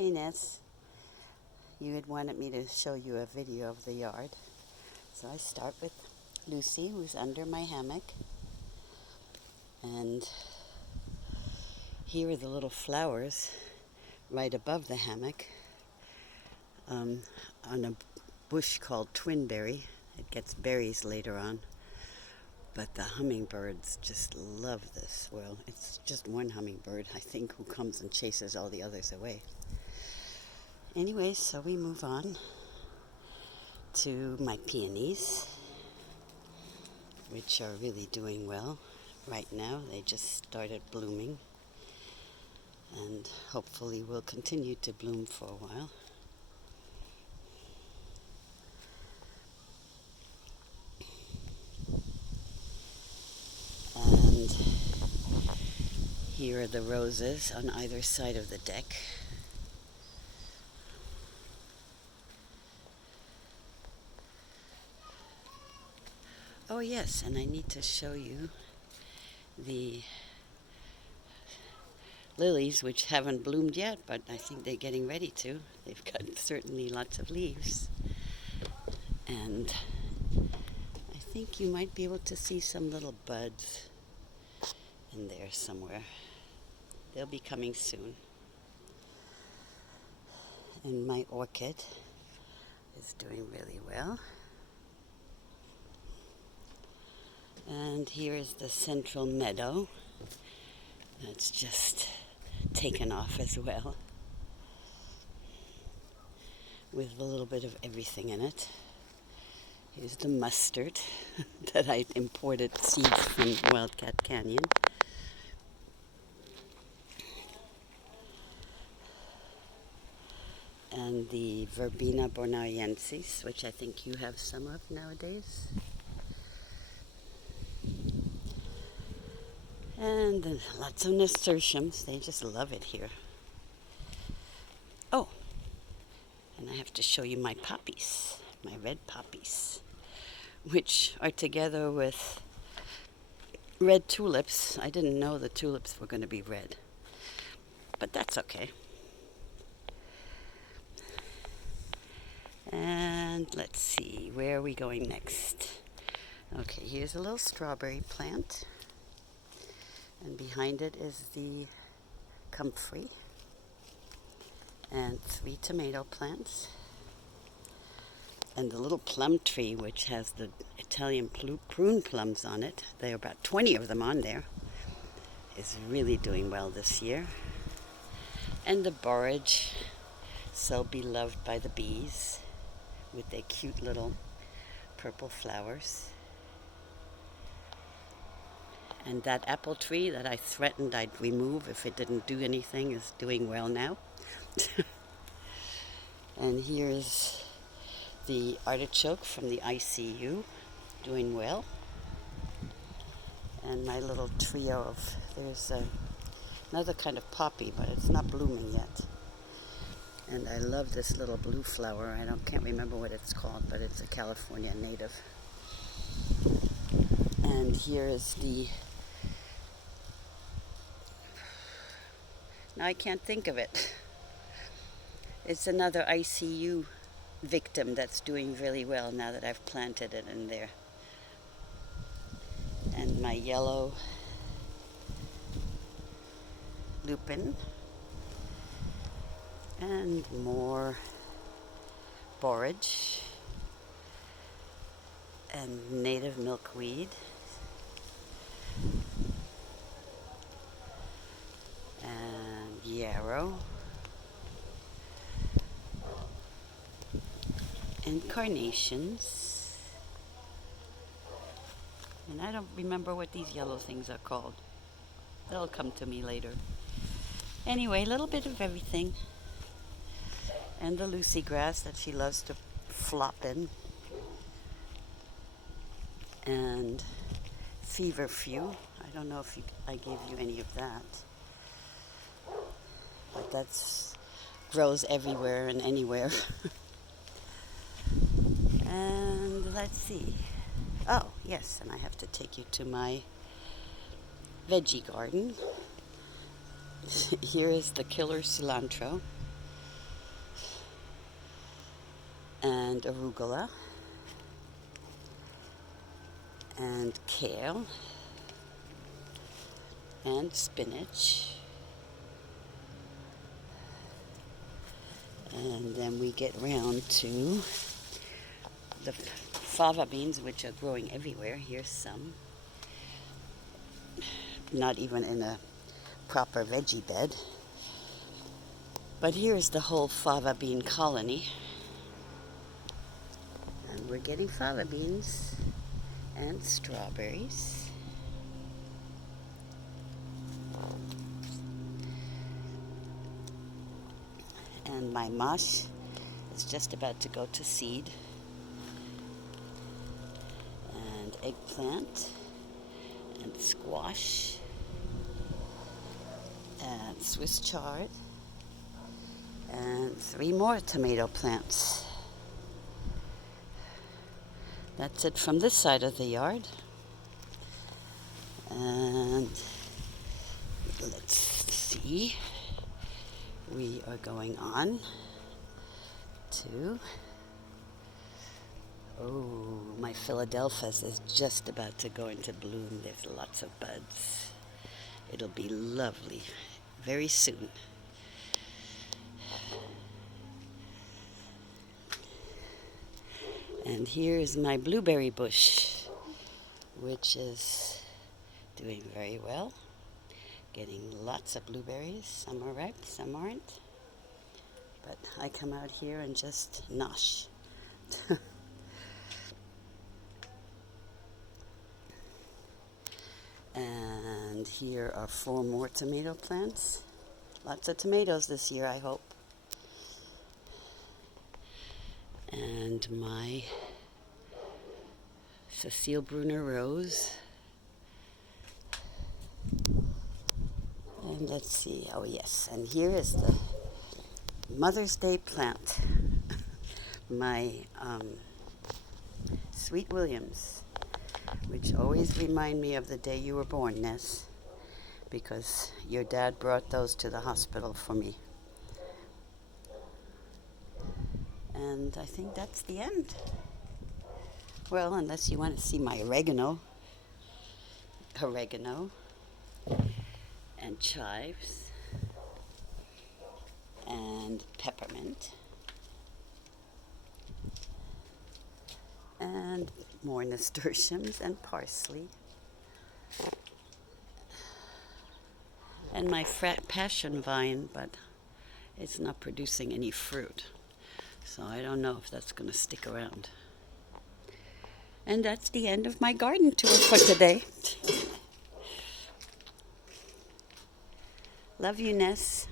Hey Ness, you had wanted me to show you a video of the yard. So I start with Lucy, who's under my hammock. And here are the little flowers right above the hammock on a bush called twinberry. It gets berries later on. But the hummingbirds just love this. Well, it's just one hummingbird, I think, who comes and chases all the others away. Anyway, so we move on to my peonies, which are really doing well right now. They just started blooming and hopefully will continue to bloom for a while. And here are the roses on either side of the deck. Oh yes, and I need to show you the lilies, which haven't bloomed yet, but I think they're getting ready to. They've got certainly lots of leaves. And I think you might be able to see some little buds in there somewhere. They'll be coming soon. And my orchid is doing really well. And here is the central meadow. That's just taken off as well, with a little bit of everything in it. Here's the mustard that I imported seeds from Wildcat Canyon. And the Verbena bonariensis, which I think you have some of nowadays. And lots of nasturtiums. They just love it here. Oh, and I have to show you my poppies, my red poppies, which are together with red tulips. I didn't know the tulips were going to be red, but that's okay. And let's see, where are we going next? Okay, here's a little strawberry plant. And behind it is the comfrey and 3 tomato plants. And the little plum tree, which has the Italian prune plums on it, there are about 20 of them on there, is really doing well this year. And the borage, so beloved by the bees, with their cute little purple flowers. And that apple tree that I threatened I'd remove if it didn't do anything is doing well now. And here's the artichoke from the ICU, doing well. And my little trio of, there's another kind of poppy, but it's not blooming yet. And I love this little blue flower. Can't remember what it's called, but it's a California native. And here is the, now I can't think of it. It's another ICU victim that's doing really well now that I've planted it in there. And my yellow lupin. And more borage. And native milkweed. And yarrow. And carnations. And I don't remember what these yellow things are called. They'll come to me later. Anyway, a little bit of everything. And the Lucy grass that she loves to flop in. And feverfew. I don't know if I gave you any of that. But that's grows everywhere and anywhere. And let's see. Oh, yes, and I have to take you to my veggie garden. Here is the killer cilantro. and arugula and kale and spinach. And then we get round to the fava beans, which are growing everywhere. Here's some. Not even in a proper veggie bed. But here's the whole fava bean colony. And we're getting fava beans and strawberries. And my mosh is just about to go to seed. And eggplant and squash and Swiss chard and 3 more tomato plants. That's it from this side of the yard. And let's see. We are going on to, my Philadelphus is just about to go into bloom. There's lots of buds. It'll be lovely very soon. And here's my blueberry bush, which is doing very well. Getting lots of blueberries. Some are ripe, some aren't. But I come out here and just nosh. And here are 4 more tomato plants. Lots of tomatoes this year, I hope. And my Cecile Brunner rose. And let's see, oh yes, and here is the Mother's Day plant. My Sweet Williams, which always remind me of the day you were born, Ness, because your dad brought those to the hospital for me. And I think that's the end. Well, unless you want to see my oregano and chives and peppermint and more nasturtiums and parsley and my passion vine, but it's not producing any fruit, so I don't know if that's going to stick around. And that's the end of my garden tour for today. Love you, Ness.